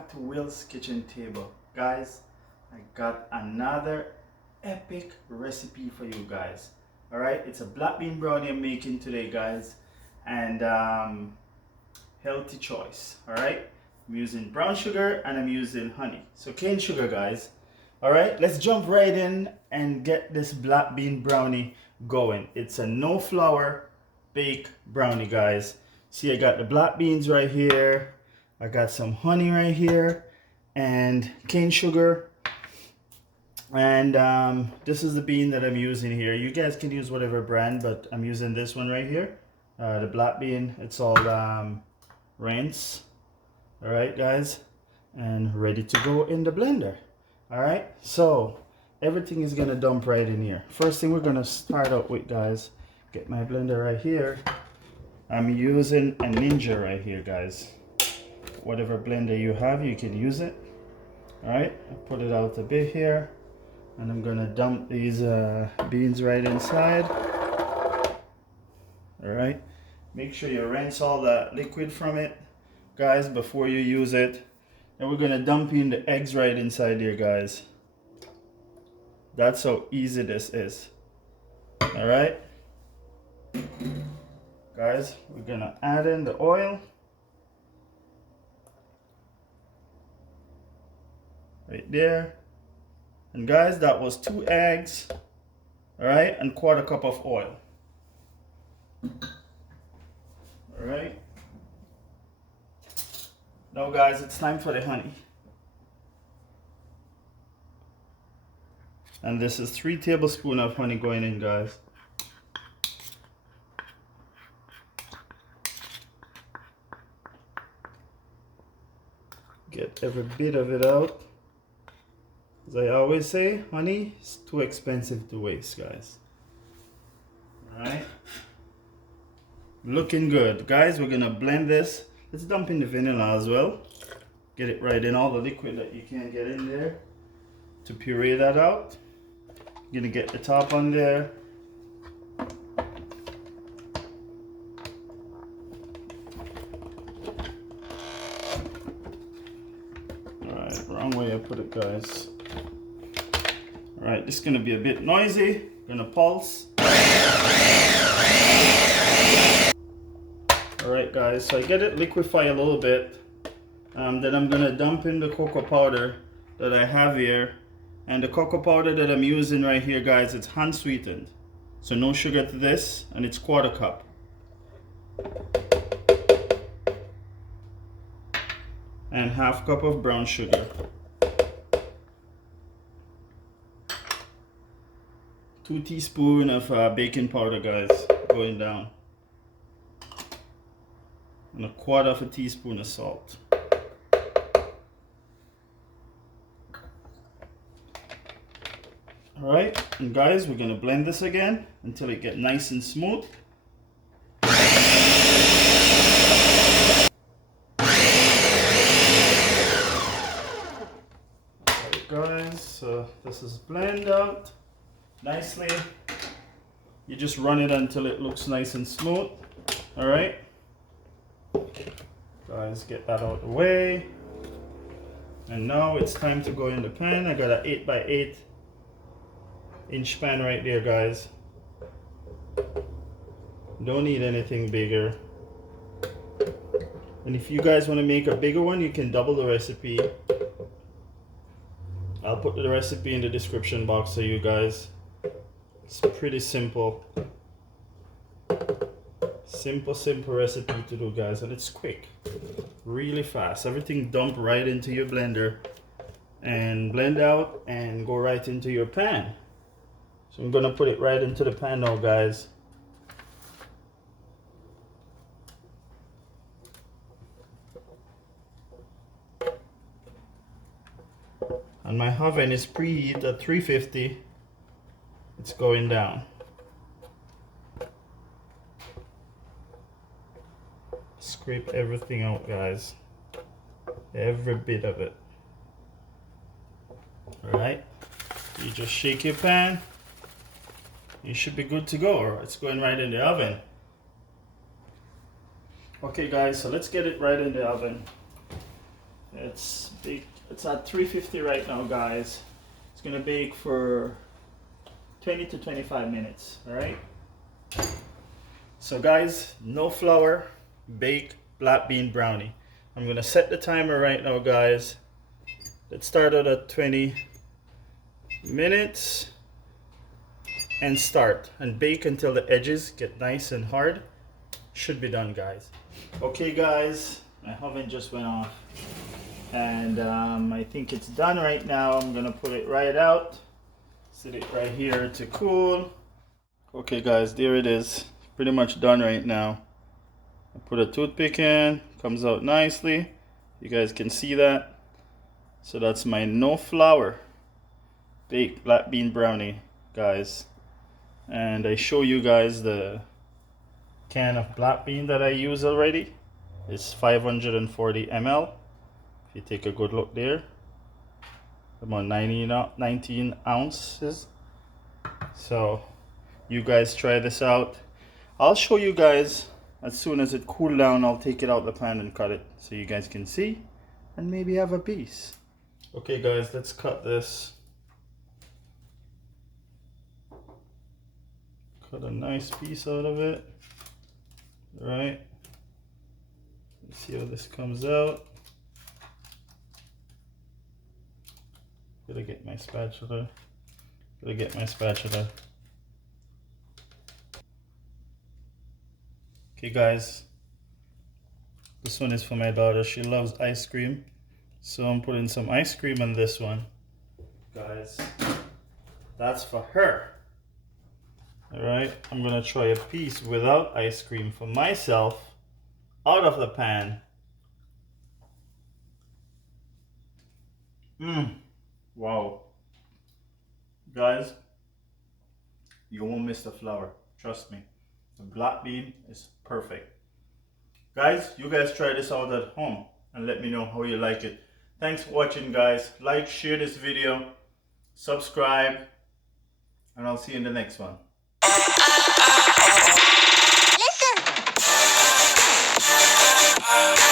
back to Will's kitchen table. Guys, I got another epic recipe for you guys. Alright, it's a black bean brownie I'm making today, guys, and healthy choice. Alright, I'm using brown sugar and I'm using honey, so cane sugar, guys. Alright, let's jump right in and get this black bean brownie going. It's a no flour bake brownie, guys. See, I got the black beans right here, I got some honey right here, and cane sugar. And this is the bean that I'm using here. You guys can use whatever brand, but I'm using this one right here, the black bean. It's all rinse. All right, guys, and ready to go in the blender. All right, so everything is gonna dump right in here. First thing we're gonna start out with, guys, get my blender right here. I'm using a Ninja right here, guys. Whatever blender you have, you can use it. All right, I put it out a bit here, and I'm gonna dump these beans right inside. All right, make sure you rinse all that liquid from it, guys, before you use it. And we're gonna dump in the eggs right inside here, guys. That's how easy this is. All right, guys, we're gonna add in the oil. Right there. And guys, that was 2 eggs, all right, and 1/4 cup of oil. All right. Now, guys, it's time for the honey. And this is 3 tablespoons of honey going in, guys. Get every bit of it out. As I always say, honey is too expensive to waste, guys. Alright. Looking good. Guys, we're gonna blend this. Let's dump in the vanilla as well. Get it right in, all the liquid that you can't get in there, to puree that out. Gonna get the top on there. Alright, wrong way I put it, guys. Alright, this is going to be a bit noisy. Gonna pulse. Alright, guys, so I get it liquefy a little bit. Then I'm going to dump in the cocoa powder that I have here. And the cocoa powder that I'm using right here, guys, it's unsweetened. So no sugar to this, and it's 1/4 cup. And 1/2 cup of brown sugar. 2 teaspoons of baking powder, guys, going down. And 1/4 teaspoon of salt. Alright, and guys, we're going to blend this again until it gets nice and smooth. Alright, guys, so this is blend out nicely. You just run it until it looks nice and smooth. All right, guys, get that out of the way. And now it's time to go in the pan. I got an 8 by 8 inch pan right there, guys. Don't need anything bigger. And if you guys want to make a bigger one, you can double the recipe. I'll put the recipe in the description box for you guys. It's pretty simple. Simple recipe to do, guys, and it's quick, really fast. Everything dump right into your blender and blend out and go right into your pan. So I'm gonna put it right into the pan now, guys. And my oven is preheat at 350. It's going down. Scrape everything out, guys. Every bit of it. Alright. You just shake your pan. You should be good to go. It's going right in the oven. Okay, guys, so let's get it right in the oven. It's at 350 right now, guys. It's gonna bake for 20 to 25 minutes. All right. So guys, no flour, bake black bean brownie. I'm gonna set the timer right now, guys. Let's start out at 20 minutes and start and bake until the edges get nice and hard. Should be done, guys. Okay guys, my oven just went off and I think it's done right now. I'm gonna put it right out, set it right here to cool. Okay guys, there it is, pretty much done right now. I put a toothpick in, comes out nicely, you guys can see that. So that's my no flour baked black bean brownie, guys. And I show you guys the can of black bean that I use already. It's 540 ml. If you take a good look there, about 19 ounces. So you guys try this out. I'll show you guys as soon as it cool down. I'll take it out the pan and cut it so you guys can see and maybe have a piece. Okay guys, let's cut this. Cut a nice piece out of it. All right, let's see how this comes out. Gotta get my spatula. Okay guys, this one is for my daughter. She loves ice cream, so I'm putting some ice cream on this one. Guys, that's for her. All right, I'm gonna try a piece without ice cream for myself out of the pan. Wow. Guys, you won't miss the flour, trust me. The black bean is perfect. Guys, you guys try this out at home and let me know how you like it. Thanks for watching, guys. Like, share this video, subscribe, and I'll see you in the next one. Listen.